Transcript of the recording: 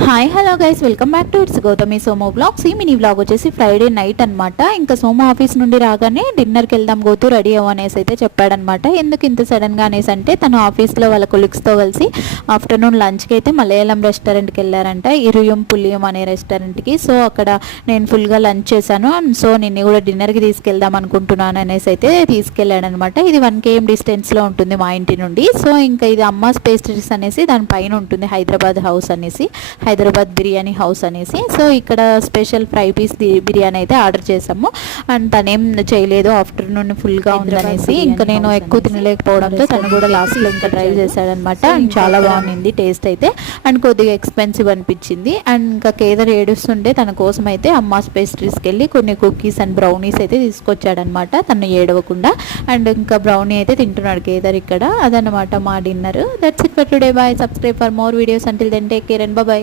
Hi hello guys, welcome back to it's Gautami సోమో vlogs. ఈ mini vlog వచ్చేసి Friday night అనమాట. ఇంకా సోమో ఆఫీస్ నుండి రాగానే డిన్నర్కి వెళ్దాం గోతు రెడీ అవ్వ అనేసి అయితే చెప్పాడనమాట. ఎందుకు ఇంత సడన్గా అనేసి అంటే తను ఆఫీస్లో వాళ్ళ కొలీగ్స్తో కలిసి ఆఫ్టర్నూన్ లంచ్కి అయితే మలయాళం రెస్టారెంట్కి వెళ్ళారంట, ఇరుయం పులియం అనే రెస్టారెంట్కి. సో అక్కడ నేను ఫుల్గా లంచ్ చేశాను. సో నిన్ను కూడా డిన్నర్కి తీసుకెళ్దాం అనుకుంటున్నాను అనేసి అయితే తీసుకెళ్ళాడనమాట. ఇది 1 km డిస్టెన్స్లో ఉంటుంది మా ఇంటి నుండి. సో ఇంకా ఇది అమ్మాస్ పేస్ట్రీస్ అనేసి దానిపైన ఉంటుంది హైదరాబాద్ హౌస్ అనేసి, హైదరాబాద్ బిర్యానీ హౌస్ అనేసి. సో ఇక్కడ స్పెషల్ ఫ్రై పీస్ బిర్యానీ అయితే ఆర్డర్ చేసాము. అండ్ తనేం చేయలేదు, ఆఫ్టర్నూన్ ఫుల్గా ఉందనేసి. ఇంకా నేను ఎక్కువ తినలేకపోవడంతో తను కూడా లాస్ట్లో ఇంకా ట్రై చేశాడనమాట. అండ్ చాలా బాగుంది టేస్ట్ అయితే. అండ్ కొద్దిగా ఎక్స్పెన్సివ్ అనిపించింది. అండ్ ఇంకా కేదర్ ఏడుస్తుంటే తన కోసం అయితే అమ్మాస్ పేస్ట్రీస్కి వెళ్ళి కొన్ని కుకీస్ అండ్ బ్రౌనీస్ అయితే తీసుకొచ్చాడనమాట, తను ఏడవకుండా. అండ్ ఇంకా బ్రౌనీ అయితే తింటున్నాడు కేదర్ ఇక్కడ. అదనమాట మా dinner. That's it for today. Bye. Subscribe for more videos. Until then take care and bye.